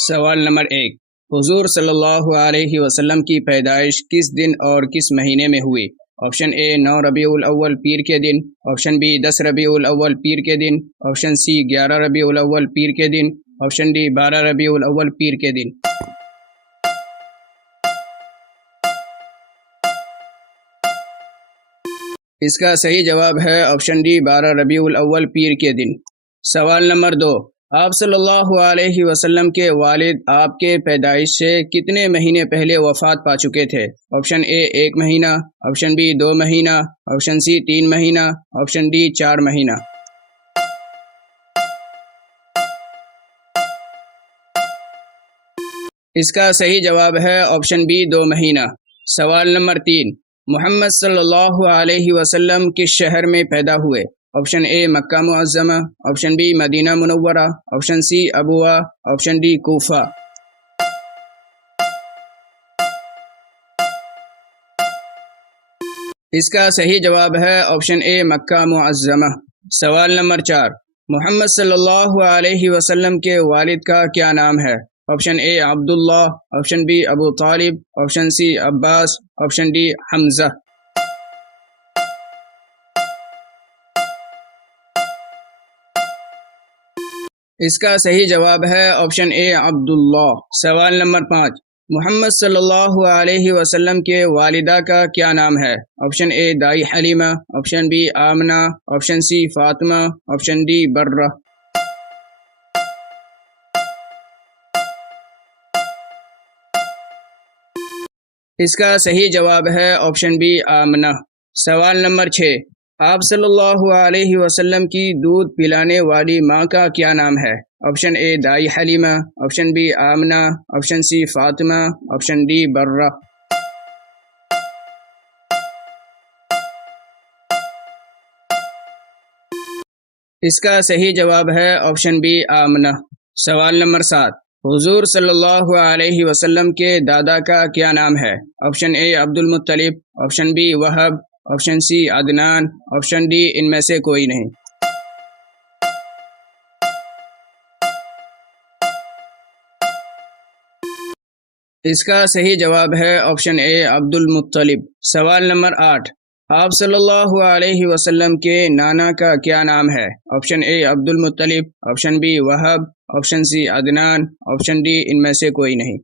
سوال نمبر 1۔ حضور صلی اللہ علیہ وسلم کی پیدائش کس دن اور کس مہینے میں ہوئی؟ آپشن اے 9 ربیع الاول پیر کے دن، آپشن بی 10 ربیع الاول پیر کے دن، آپشن سی 11 ربیع الاول پیر کے دن، آپشن ڈی 12 ربیع الاول پیر کے دن۔ اس کا صحیح جواب ہے آپشن ڈی 12 ربیع الاول پیر کے دن۔ سوال نمبر 2۔ آپ صلی اللہ علیہ وسلم کے والد آپ کے پیدائش سے کتنے مہینے پہلے وفات پا چکے تھے؟ آپشن اے 1 مہینہ، آپشن بی 2 مہینہ، آپشن سی 3 مہینہ، آپشن ڈی 4 مہینہ۔ اس کا صحیح جواب ہے آپشن بی 2 مہینہ۔ سوال نمبر 3۔ محمد صلی اللہ علیہ وسلم کس شہر میں پیدا ہوئے؟ آپشن اے مکہ معظمہ، آپشن بی مدینہ منورہ، option C Abwa, option D Kufa. اس کا صحیح جواب ہے آپشن اے مکہ معظمہ۔ سوال نمبر 4۔ محمد صلی اللہ علیہ وسلم کے والد کا کیا نام ہے؟ Option A Abdullah, option B Abu Talib, option C Abbas, option D Hamza. اس کا صحیح جواب ہے آپشن اے عبداللہ۔ سوال نمبر 5۔ محمد صلی اللہ علیہ وسلم کے والدہ کا کیا نام ہے؟ آپشن اے دائی Halima, option B Amina, option C Fatima, option D Barrah. اس کا صحیح جواب ہے آپشن بی آمنہ۔ سوال نمبر 6۔ آپ صلی اللہ علیہ وسلم کی دودھ پلانے والی ماں کا کیا نام ہے؟ آپشن اے دائی Halima, option B Amina, option C Fatima, option D Barrah. اس کا صحیح جواب ہے آپشن بی آمنہ۔ سوال نمبر 7۔ حضور صلی اللہ علیہ وسلم کے دادا کا کیا نام ہے؟ Option A Abdul Muttalib, option B Wahb, option C Adnan, option D ان میں سے کوئی نہیں۔ اس کا صحیح جواب ہے آپشن اے عبد المطلب۔ سوال نمبر 8۔ آپ صلی اللہ علیہ وسلم کے نانا کا کیا نام ہے؟ Option A Abdul Muttalib, option B Wahb, option C Adnan, option D ان میں سے کوئی نہیں۔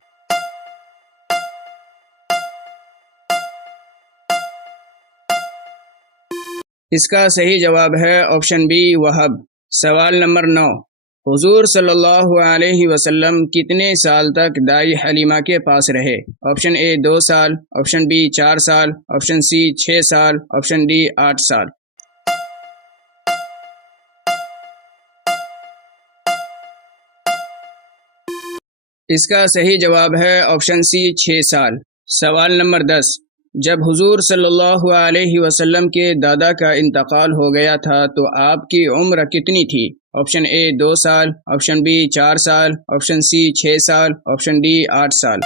اس کا صحیح جواب ہے آپشن بی وہب۔ سوال نمبر 9۔ حضور صلی اللہ علیہ وسلم کتنے سال تک دائی حلیمہ کے پاس رہے؟ آپشن اے 2 سال، آپشن بی 4 سال، آپشن سی 6 سال، آپشن ڈی 8 سال۔ اس کا صحیح جواب ہے آپشن سی 6 سال۔ سوال نمبر 10۔ جب حضور صلی اللہ علیہ وسلم کے دادا کا انتقال ہو گیا تھا تو آپ کی عمر کتنی تھی؟ آپشن اے 2 سال، آپشن بی 4 سال، آپشن سی 6 سال، آپشن ڈی 8 سال۔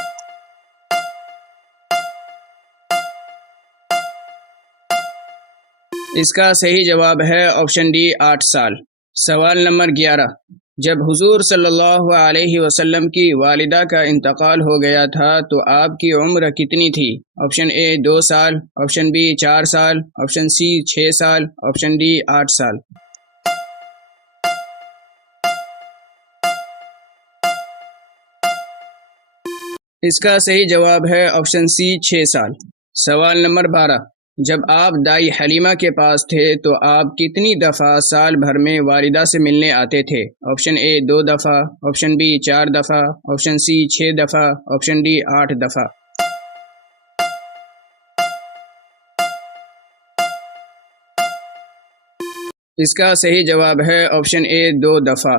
اس کا صحیح جواب ہے آپشن ڈی 8 سال۔ سوال نمبر 11۔ جب حضور صلی اللہ علیہ وسلم کی والدہ کا انتقال ہو گیا تھا تو آپ کی عمر کتنی تھی؟ آپشن اے 2 سال، آپشن بی 4 سال، آپشن سی 6 سال، آپشن ڈی 8 سال۔ اس کا صحیح جواب ہے آپشن سی 6 سال۔ سوال نمبر 12۔ جب آپ دائی حلیمہ کے پاس تھے تو آپ کتنی دفعہ سال بھر میں والدہ سے ملنے آتے تھے؟ آپشن اے 2 دفعہ، آپشن بی 4 دفعہ، آپشن سی 6 دفعہ، آپشن ڈی 8 دفعہ۔ اس کا صحیح جواب ہے آپشن اے 2 دفعہ۔